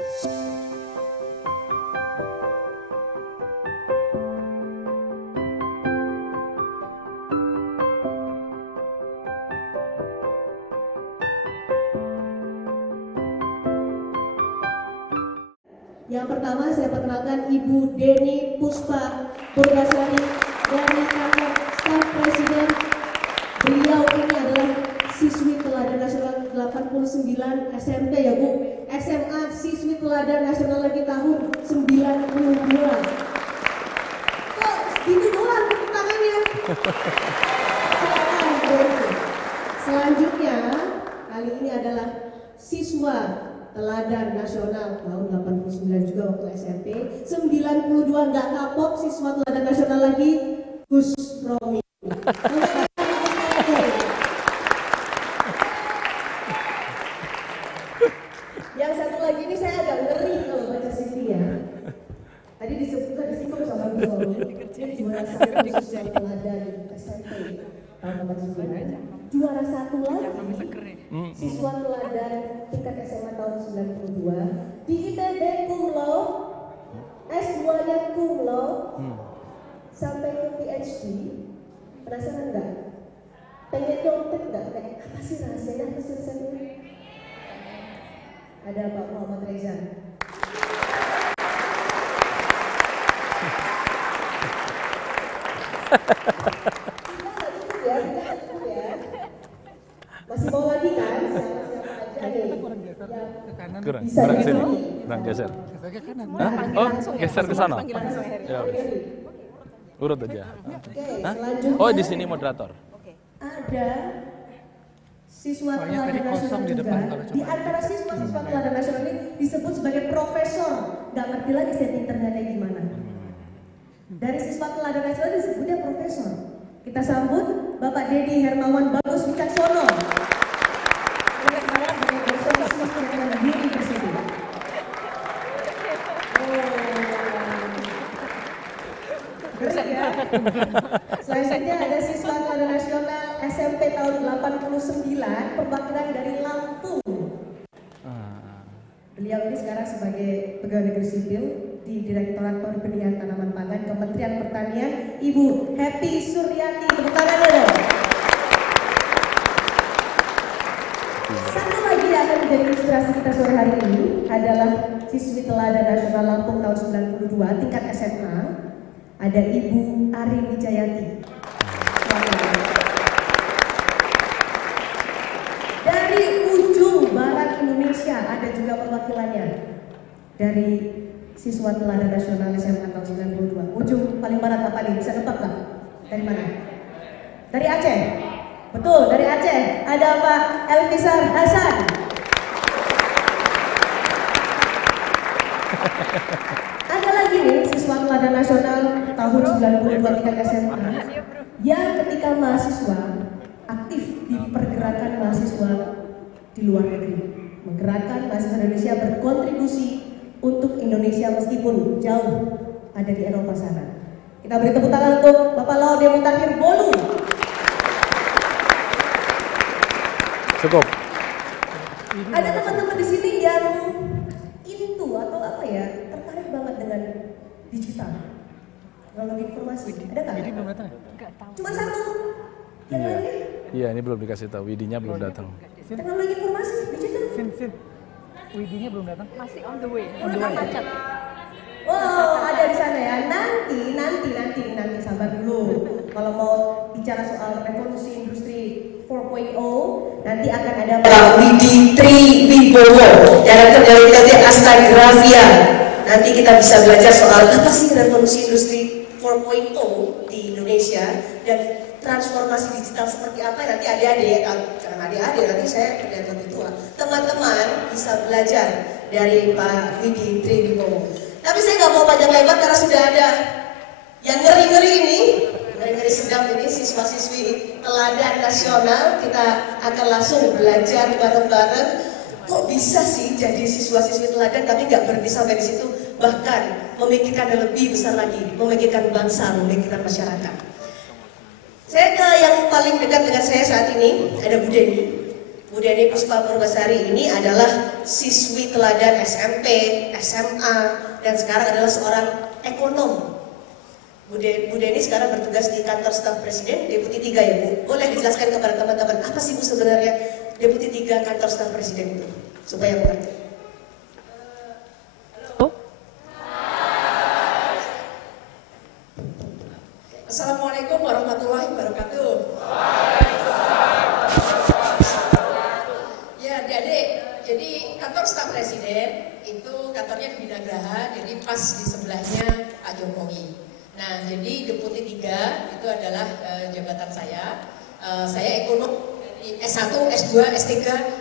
Yang pertama saya perkenalkan Ibu Deni Puspa Purbasari dari kantor staf presiden. Beliau ini adalah siswi teladan nasional 89 SMP ya Bu. SMA siswi teladan nasional lagi tahun 92. Kok gitu doang tangannya? Selanjutnya kali ini adalah siswa teladan nasional tahun 89 juga waktu SMP. 92 nggak kapok, siswa teladan nasional lagi, Gus Romi. Yang satu lagi ini saya agak ngeri kalau baca CV-nya. Tadi disebutkan disinggung sama Gus Romi, dia juara satu siswa teladan SMP tahun 89. Juara satu lagi siswa teladan tingkat SMA tahun 92 di ITB cum laude, S2-nya cum laude sampai ke PhD. Penasaran nggak? Pengen dompet nggak? Kayak apa sih rahasianya, apa sih rasanya? Ada Pak Muhammad Reza. Masih mau lagi kan? Siapa aja nih yang bisa kurang geser. Ke kanan. Oh, geser ke sana. Ya, urut aja. Oh, di sini moderator. Ada siswa teladan nasional juga. Di antara siswa-siswa teladan nasional ini disebut sebagai profesor. Gak ngerti lagi setting ternyata gimana. Dari siswa teladan nasional disebutnya profesor. Kita sambut Bapak Dedi Hermawan Bagus Wicaksono. Selanjutnya ada siswa teladan nasional SMP tahun 89 perwakilan dari Lampung. Beliau ini sekarang sebagai pegawai negeri sipil di Direktorat Pembenihan Tanaman Pangan Kementerian Pertanian, Ibu Happy Suryati. Tepuk tangan dulu. Satu lagi yang akan menjadi inspirasi kita sore hari ini adalah siswi teladan nasional Lampung tahun 92 tingkat SMA. Ada Ibu Ari Wijayati. Dari ujung barat Indonesia ada juga perwakilannya. Dari siswa teladan nasional SMA tahun 92. Ujung paling barat apa nih? Bisa nebak nggak? Dari mana? Dari Aceh. Betul, dari Aceh. Ada Pak Elvisar Hasan. Ada lagi nih siswa teladan nasional tahun 92 tingkat SMA yang ketika mahasiswa aktif di pergerakan mahasiswa di luar negeri, menggerakkan mahasiswa Indonesia berkontribusi untuk Indonesia meskipun jauh ada di Eropa sana. Kita beri tepuk tangan untuk Bapak Laude Mutakhir Bolu. Cukup. Ada teman-teman di sini yang into atau apa ya, tertarik banget dengan digital, teknologi informasi. Ada nggak? Ini belum datang ya? Cuma satu. Yang Iya. lainnya? Iya, ini belum dikasih tahu. Widinya belum datang. Teknologi informasi digital. Sin. Widinya belum datang? Masih on the way. On the way. Macet. Oh, ada di sana ya. Nanti sabar dulu. Kalau mau bicara soal revolusi industri 4.0, nanti akan ada Pak Widi Tri Wibowo, Direktur dari PT Astagrafia. Nanti kita bisa belajar soal apa sih revolusi industri 4.0 di Indonesia dan transformasi digital seperti apa. Nanti adik-adik, karena adik-adik nanti saya terlihat lebih tua, teman-teman bisa belajar dari Pak Widi Tri Wibowo. Tapi saya nggak mau panjang lebar karena sudah ada yang ngeri-ngeri ini, ngeri-ngeri sedap ini, siswa-siswi teladan nasional. Kita akan langsung belajar bareng-bareng. Kok bisa sih jadi siswa-siswi teladan tapi nggak berhenti sampai di situ, bahkan memikirkan yang lebih besar lagi, memikirkan bangsa, memikirkan masyarakat. Saya ke yang paling dekat dengan saya saat ini, ada Bu Deni. Bu Deni Puspa Purbasari ini adalah siswi teladan SMP, SMA, dan sekarang adalah seorang ekonom. Bu Deni sekarang bertugas di kantor staf presiden, Deputi 3 ya Bu. Boleh dijelaskan kepada teman-teman, apa sih Bu sebenarnya Deputi 3 kantor staf presiden itu? Supaya mengerti. Halo. Assalamualaikum warahmatullahi wabarakatuh. Ya adik-adik, jadi kantor staf presiden itu kantornya di Binagraha, jadi pas di sebelahnya Pak Jokowi. Nah, jadi Deputi 3 itu adalah jabatan saya. Saya ekonom S1, S2, S3,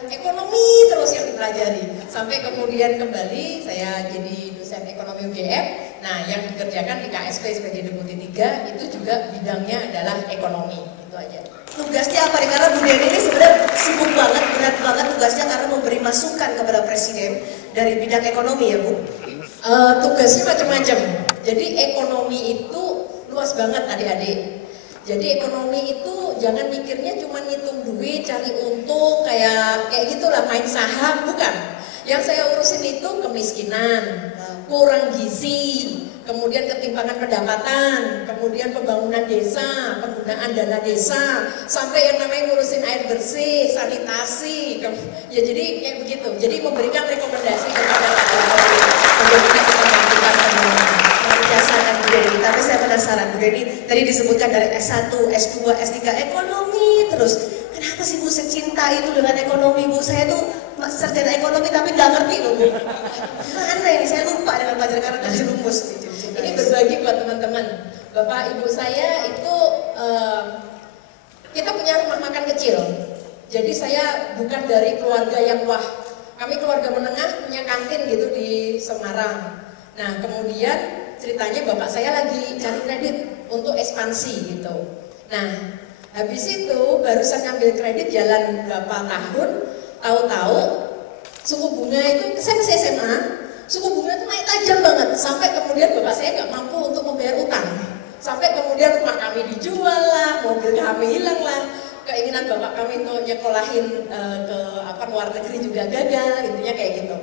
ekonomi terus yang dipelajari. Sampai kemudian kembali saya jadi dosen ekonomi UGM. Nah, yang dikerjakan di KSP sebagai Deputi 3 itu juga bidangnya adalah ekonomi. Itu aja. Tugasnya apa nih? Karena Bu Deni ini sebenarnya sibuk banget, berat banget tugasnya karena memberi masukan kepada Presiden dari bidang ekonomi ya Bu? Tugasnya macam-macam. Jadi ekonomi itu luas banget adik-adik. Jadi ekonomi itu jangan mikirnya cuma ngitung duit, cari untung, kayak gitulah main saham, bukan. Yang saya urusin itu kemiskinan, kurang gizi, kemudian ketimpangan pendapatan, kemudian pembangunan desa, penggunaan dana desa, sampai yang namanya ngurusin air bersih, sanitasi, ya jadi kayak begitu. Jadi memberikan rekomendasi kepada bagaimana kita melakukan pembangunan. Biasakan Bu Deni, tapi saya penasaran Bu Deni, tadi disebutkan dari S1, S2, S3, ekonomi terus. Kenapa sih Bu secinta itu dengan ekonomi Bu? Saya tuh sarjana ekonomi tapi nggak ngerti loh Bu. Gimana ini? Saya lupa dengan pelajaran karena dari rumus. Ini berbagi buat teman-teman. Bapak ibu saya itu kita punya rumah makan kecil. Jadi saya bukan dari keluarga yang wah. Kami keluarga menengah punya kantin gitu di Semarang. Nah kemudian ceritanya bapak saya lagi cari kredit untuk ekspansi gitu. Nah habis itu barusan ngambil kredit jalan berapa tahun, tahu-tahu suku bunga itu, saya masih SMA, suku bunga itu naik tajam banget sampai kemudian bapak saya nggak mampu untuk membayar utang. Sampai kemudian rumah kami dijual lah, mobil kami hilang lah, keinginan bapak kami untuk nyekolahin ke luar negeri juga gagal, intinya kayak gitu.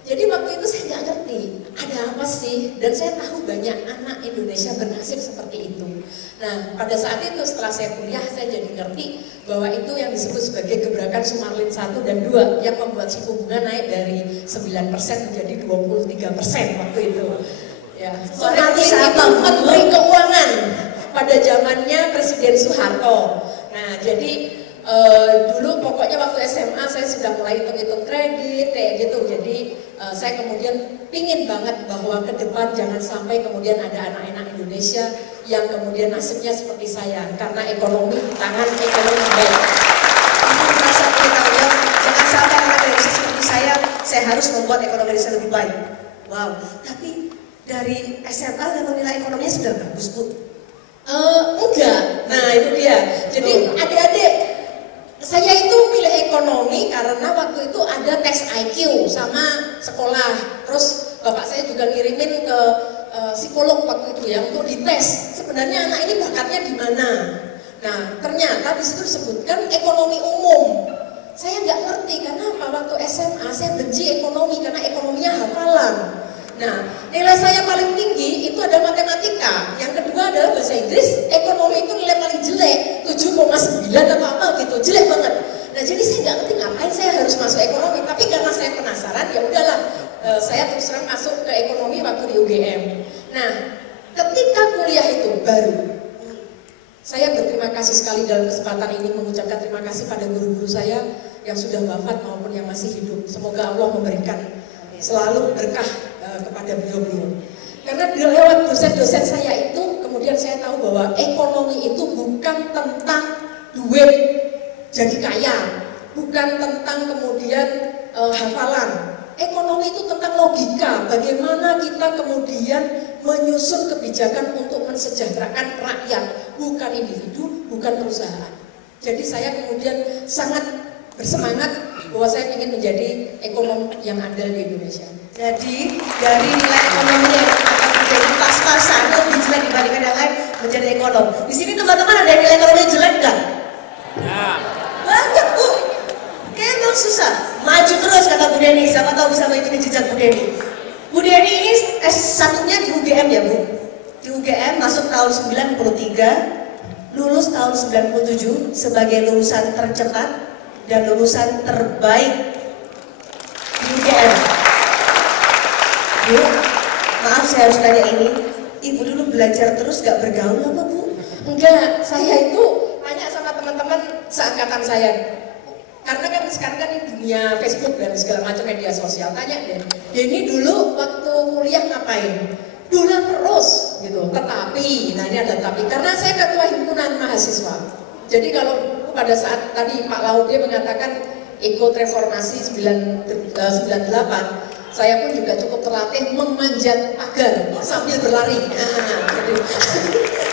Jadi waktu itu saya nggak ngerti ada apa sih, dan saya tahu banyak anak Indonesia bernasib seperti itu. Nah pada saat itu setelah saya kuliah saya jadi ngerti bahwa itu yang disebut sebagai gebrakan Sumarlin 1 dan 2 yang membuat suku bunga naik dari 9% menjadi 23% waktu itu. Ya, Sumarlin itu Menteri Keuangan pada zamannya Presiden Soeharto. Nah jadi dulu pokoknya waktu SMA saya sudah mulai hitung-hitung kredit kayak gitu. Jadi saya kemudian pingin banget bahwa ke depan jangan sampai kemudian ada anak-anak Indonesia yang kemudian nasibnya seperti saya karena ekonomi di tangan ekonomi baik. Ini merasa kita jangan sampai anak Indonesia seperti saya harus membuat ekonomi Indonesia lebih baik. Wow, tapi dari SMA memang nilai ekonominya sudah bagus Bu? Enggak, nah itu dia. Jadi adik-adik, saya itu milih ekonomi karena waktu itu ada tes IQ sama sekolah. Terus bapak saya juga ngirimin ke psikolog waktu itu ya untuk dites. Sebenarnya anak ini bakatnya di mana? Nah ternyata di situ disebutkan ekonomi umum. Saya nggak ngerti karena waktu SMA saya benci ekonomi karena ekonominya hafalan. Nah, nilai saya paling tinggi itu ada matematika. Yang kedua adalah bahasa Inggris. Ekonomi itu nilai paling jelek, 7,9 atau apa gitu, jelek banget. Nah, jadi saya nggak ngerti ngapain saya harus masuk ekonomi. Tapi karena saya penasaran, ya udahlah, saya terus terang masuk ke ekonomi waktu di UGM. Nah, ketika kuliah itu baru, saya berterima kasih sekali dalam kesempatan ini mengucapkan terima kasih pada guru-guru saya yang sudah wafat maupun yang masih hidup. Semoga Allah memberikan selalu berkah kepada beliau-beliau. Karena lewat dosen-dosen saya itu kemudian saya tahu bahwa ekonomi itu bukan tentang duit jadi kaya, bukan tentang kemudian hafalan. Ekonomi itu tentang logika, bagaimana kita kemudian menyusun kebijakan untuk mensejahterakan rakyat, bukan individu, bukan perusahaan. Jadi saya kemudian sangat bersemangat bahwa saya ingin menjadi ekonom yang andal di Indonesia. Jadi dari nilai ekonomi yang akan menjadi pas-pasan lebih jelek dibandingkan yang lain menjadi ekonom. Di sini teman-teman ada yang nilai ekonomi jelek nggak? Ya. Banyak Bu. Kayak emang susah. maju terus kata Bu Deni, siapa tahu bisa mengikuti jejak Bu Deni. Bu Deni ini S1-nya di UGM ya Bu? Di UGM masuk tahun 93, lulus tahun 97 sebagai lulusan tercepat dan lulusan terbaik di UGM. Bu, maaf saya harus tanya ini, Ibu dulu belajar terus gak bergaul apa Bu? Enggak, saya itu tanya sama teman-teman seangkatan saya. Karena kan sekarang kan ini dunia Facebook dan segala macam media sosial. Tanya deh, Deni dulu waktu kuliah ngapain? Dulu terus gitu. Tetapi, nah ini ada tapi, karena saya ketua himpunan mahasiswa. Jadi kalau pada saat tadi Pak Laude mengatakan ikut reformasi 98, saya pun juga cukup terlatih memanjat pagar sambil berlari.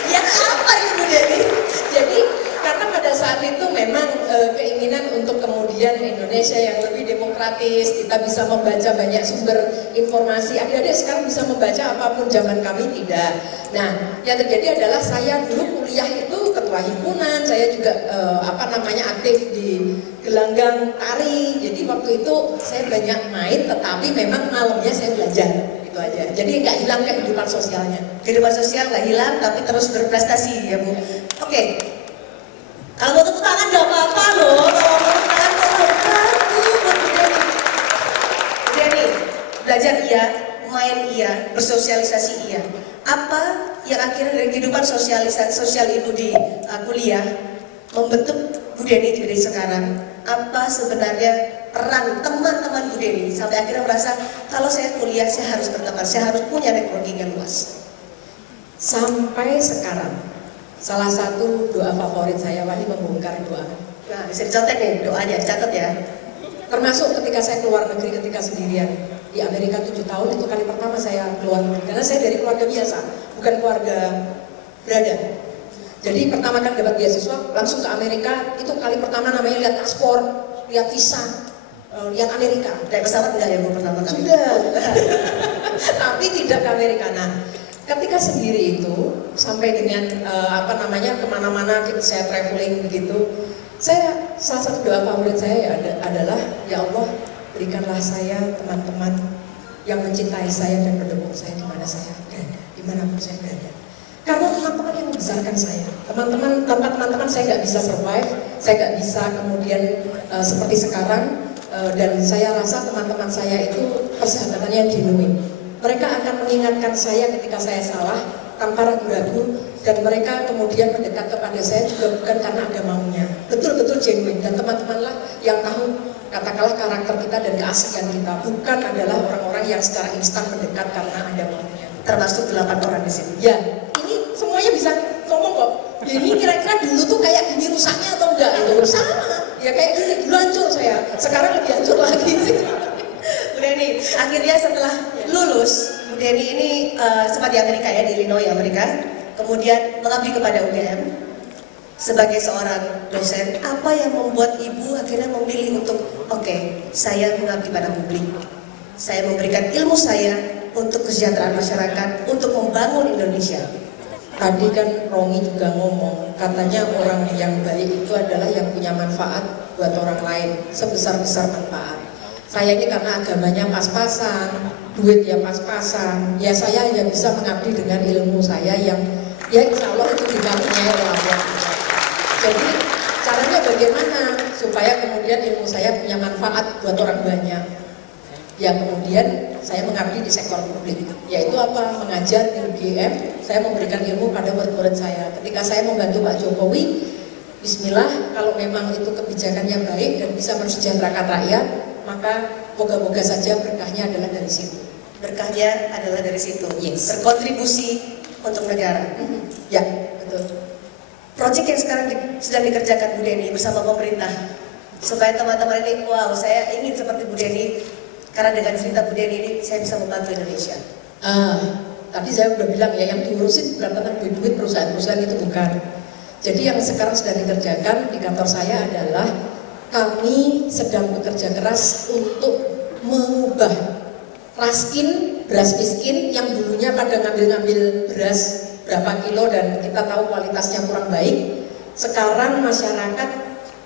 Ya apa itu Deni? Jadi karena pada saat itu memang keinginan untuk kemudian Indonesia yang lebih demokratis, kita bisa membaca banyak sumber informasi. Adik-adik sekarang bisa membaca apapun, zaman kami tidak. Nah, yang terjadi adalah saya dulu kuliah itu ketua himpunan, saya juga aktif di gelanggang tari. Jadi waktu itu saya banyak main, tetapi memang malamnya saya belajar. Itu aja. Jadi nggak hilang kehidupan sosialnya. Kehidupan sosial nggak hilang, tapi terus berprestasi ya Bu. Oke. Kalau mau tepuk tangan nggak apa-apa loh. Kalau mau tepuk tangan kok bagus buat Bu Deni. Deni, belajar iya, main iya, bersosialisasi iya. Apa yang akhirnya dari kehidupan sosial Ibu di kuliah membentuk Bu Deni jadi sekarang? Apa sebenarnya peran teman-teman Bu Deni sampai akhirnya merasa kalau saya kuliah saya harus berteman, saya harus punya networking yang luas? Sampai sekarang, salah satu doa favorit saya, Wali membongkar doa. Nah, bisa dicatat nih doanya, dicatat ya. Termasuk ketika saya keluar negeri ketika sendirian di Amerika 7 tahun, itu kali pertama saya keluar negeri. Karena saya dari keluarga biasa, bukan keluarga berada. Jadi pertama kan dapat beasiswa, langsung ke Amerika, itu kali pertama namanya lihat paspor, lihat visa, lihat Amerika. Naik pesawat enggak ya Bu pertama kali? Sudah. Tapi tidak ke Amerika. Nah, ketika sendiri itu sampai dengan kemana-mana saya traveling begitu, saya salah satu doa favorit saya adalah ya Allah berikanlah saya teman-teman yang mencintai saya dan mendukung saya di mana saya berada, dimanapun saya berada. Karena teman-teman yang membesarkan saya, tanpa teman-teman saya nggak bisa survive, saya nggak bisa kemudian seperti sekarang. Dan saya rasa teman-teman saya itu persahabatannya genuine. Mereka akan mengingatkan saya ketika saya salah tanpa ragu-ragu, dan mereka kemudian mendekat kepada saya juga bukan karena ada maunya, betul-betul genuine. Dan teman-temanlah yang tahu katakanlah karakter kita dan keaslian kita, bukan adalah orang-orang yang secara instan mendekat karena ada maunya. Termasuk 8 orang di sini. Ya, ini semuanya bisa ngomong kok. Ini kira-kira dulu tuh kayak gini rusaknya atau enggak? Itu sama. Ya kayak gini, dulu hancur saya. Sekarang lebih hancur lagi sih. Bu Deni, akhirnya setelah lulus, Bu Deni ini sempat di Amerika ya, di Illinois Amerika. Kemudian mengabdi kepada UGM sebagai seorang dosen. Apa yang membuat Ibu akhirnya memilih untuk saya mengabdi pada publik. Saya memberikan ilmu saya untuk kesejahteraan masyarakat, untuk membangun Indonesia. Tadi kan Romi juga ngomong, katanya orang yang baik itu adalah yang punya manfaat buat orang lain, sebesar-besar manfaat. Saya ini karena agamanya pas-pasan, duit ya pas-pasan, ya saya hanya bisa mengabdi dengan ilmu saya yang ya insya Allah itu dibangunnya oleh Allah. Jadi caranya bagaimana supaya kemudian ilmu saya punya manfaat buat orang banyak? Ya kemudian saya mengabdi di sektor publik, yaitu apa? Mengajar di UGM, saya memberikan ilmu pada murid-murid saya. Ketika saya membantu Pak Jokowi, bismillah, kalau memang itu kebijakannya baik dan bisa mensejahterakan rakyat, maka moga-moga saja berkahnya adalah dari situ. Berkahnya adalah dari situ. Yes. Berkontribusi untuk negara. Ya, betul. Proyek yang sekarang sedang dikerjakan Bu Deni bersama pemerintah, supaya teman-teman ini, wow, saya ingin seperti Bu Deni. Karena dengan cerita Bu Deni ini, saya bisa membantu Indonesia. Tadi saya udah bilang ya, yang diurusin bukan tentang duit perusahaan-perusahaan itu bukan. Jadi yang sekarang sedang dikerjakan di kantor saya adalah kami sedang bekerja keras untuk mengubah raskin, beras miskin yang dulunya pada ngambil-ngambil beras berapa kilo dan kita tahu kualitasnya kurang baik. Sekarang masyarakat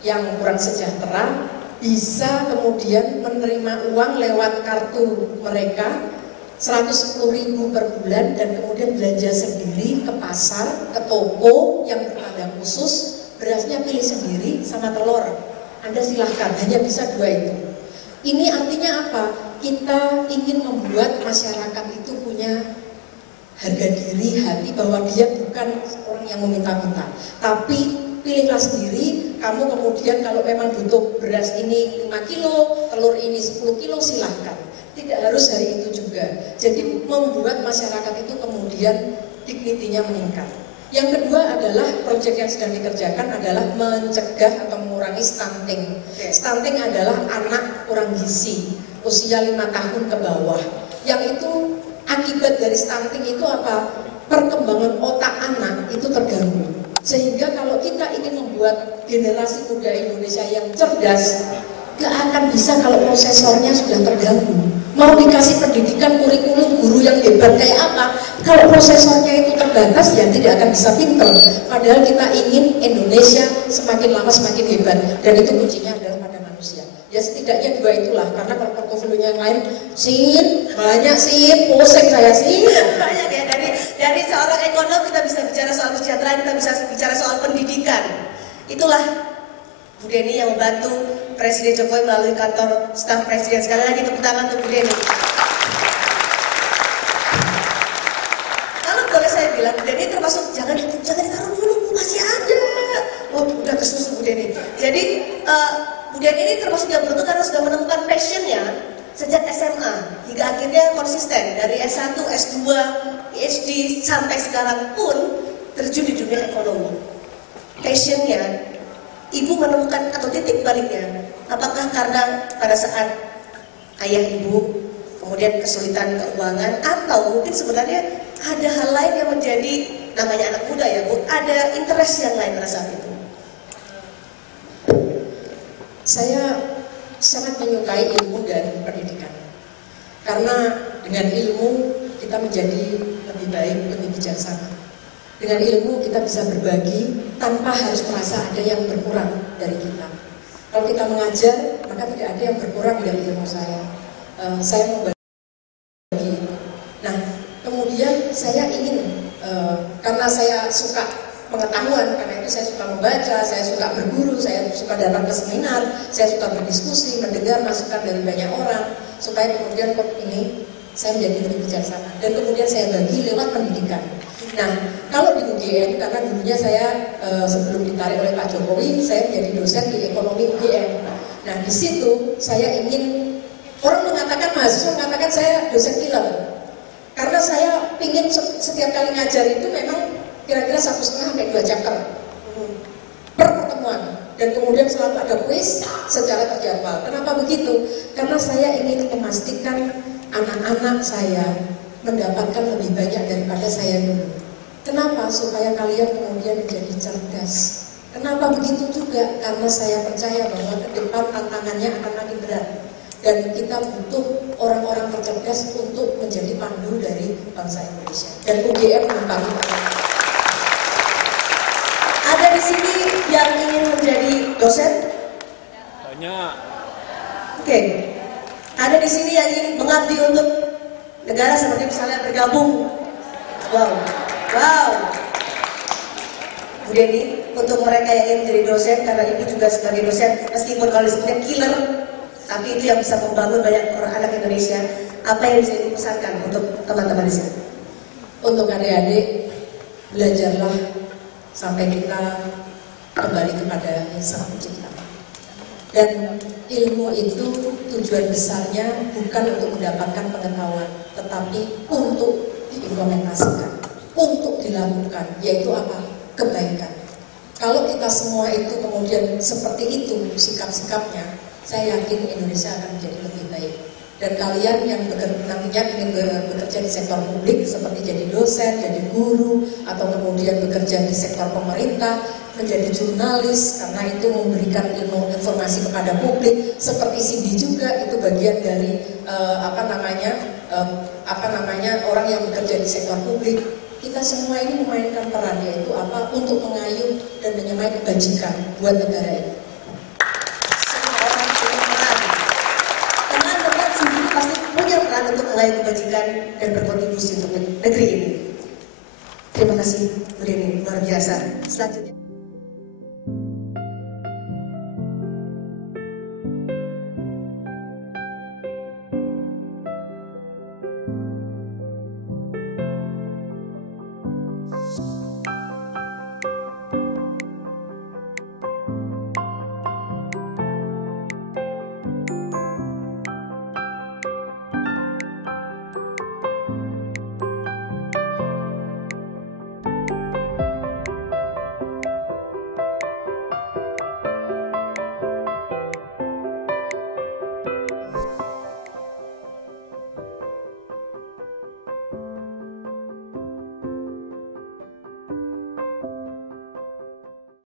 yang kurang sejahtera bisa kemudian menerima uang lewat kartu mereka 110.000 per bulan dan kemudian belanja sendiri ke pasar, ke toko yang bertanda khusus, berasnya pilih sendiri sama telur. Anda silahkan, hanya bisa 2 itu. Ini artinya apa? Kita ingin membuat masyarakat itu punya harga diri, hati bahwa dia bukan orang yang meminta-minta, tapi pilihlah sendiri. Kamu kemudian kalau memang butuh beras ini 5 kilo, telur ini 10 kilo, silahkan. Tidak harus hari itu juga. Jadi membuat masyarakat itu kemudian dignity-nya meningkat. Yang kedua adalah proyek yang sedang dikerjakan adalah mencegah atau mengurangi stunting. Stunting adalah anak kurang gizi usia 5 tahun ke bawah. Yang itu akibat dari stunting itu apa? Perkembangan otak anak itu terganggu. Sehingga kalau kita ingin membuat generasi muda Indonesia yang cerdas, gak akan bisa kalau prosesornya sudah terganggu. Mau dikasih pendidikan kurikulum guru yang hebat kayak apa, kalau prosesornya itu terbatas ya tidak akan bisa pinter. Padahal kita ingin Indonesia semakin lama semakin hebat, dan itu kuncinya adalah pada manusia. Ya setidaknya 2 itulah, karena kalau portofolionya yang lain banyak pusing saya banyak ya. Dari seorang ekonom kita bisa bicara soal kesejahteraan, kita bisa bicara soal pendidikan. Itulah Bu Deni yang membantu Presiden Jokowi melalui kantor staf presiden. Sekali lagi tepuk tangan untuk Bu Deni. Kalau boleh saya bilang, Bu Deni termasuk jangan ditaruh dulu, Bu, masih ada. Oh, udah kesusu Bu Deni. Jadi Bu Deni ini termasuk yang beruntung karena sudah menemukan passionnya sejak SMA hingga akhirnya konsisten dari S1, S2, PhD sampai sekarang pun terjun di dunia ekonomi. Passionnya, Ibu menemukan atau titik baliknya, apakah karena pada saat ayah Ibu kemudian kesulitan keuangan, atau mungkin sebenarnya ada hal lain yang menjadi, namanya anak muda ya Bu, ada interest yang lain pada saat itu? Saya sangat menyukai ilmu dan pendidikan, karena dengan ilmu kita menjadi lebih baik, lebih bijaksana. Dengan ilmu kita bisa berbagi tanpa harus merasa ada yang berkurang dari kita. Kalau kita mengajar, maka tidak ada yang berkurang dari ilmu saya. Saya membagi. Nah, kemudian saya ingin, karena saya suka pengetahuan, karena itu saya suka membaca, saya suka berguru, saya suka datang ke seminar, saya suka berdiskusi, mendengar masukan dari banyak orang, supaya kemudian ini saya menjadi lebih bijaksana. Dan kemudian saya bagi lewat pendidikan. Nah, kalau di UGM, karena dulunya saya sebelum ditarik oleh Pak Jokowi, saya menjadi dosen di ekonomi UGM. Nah, di situ saya ingin, orang mengatakan, mahasiswa mengatakan saya dosen killer, karena saya ingin setiap kali ngajar itu memang kira-kira 1,5 sampai 2 chapter per pertemuan, dan kemudian selalu ada kuis secara terjadwal. Kenapa begitu? Karena saya ingin memastikan anak-anak saya mendapatkan lebih banyak daripada saya dulu. Kenapa? Supaya kalian kemudian menjadi cerdas. Kenapa begitu juga? Karena saya percaya bahwa ke depan tantangannya akan makin berat, dan kita butuh orang-orang tercerdas untuk menjadi pandu dari bangsa Indonesia. Dan UGM membantu. Ada di sini yang ingin menjadi dosen? Banyak. Oke. Ada di sini yang ingin mengabdi untuk negara, seperti misalnya bergabung. Wow. Bu Deni, untuk mereka yang ingin menjadi dosen, karena Ibu juga sebagai dosen, meskipun kalau disebutnya killer, tapi itu yang bisa membangun banyak orang anak Indonesia. Apa yang bisa Ibu pesankan untuk teman-teman di sini? Untuk adik-adik, belajarlah sampai kita kembali kepada Yang Sang Pencipta. Dan ilmu itu tujuan besarnya bukan untuk mendapatkan pengetahuan, tetapi untuk diimplementasikan, untuk dilakukan, yaitu apa? Kebaikan. Kalau kita semua itu kemudian seperti itu sikap-sikapnya, saya yakin Indonesia akan menjadi lebih baik. Dan kalian yang nantinya ingin bekerja di sektor publik, seperti jadi dosen, jadi guru, atau kemudian bekerja di sektor pemerintah, menjadi jurnalis, karena itu memberikan informasi kepada publik, seperti Cindy juga, itu bagian dari orang yang bekerja di sektor publik. Kita semua ini memainkan peran, yaitu apa? Untuk mengayuh dan menyemai kebajikan buat negara ini. Semua orang punya memberikan dan berkontribusi untuk negeri ini. Terima kasih, Bu Deni, luar biasa. Selanjutnya.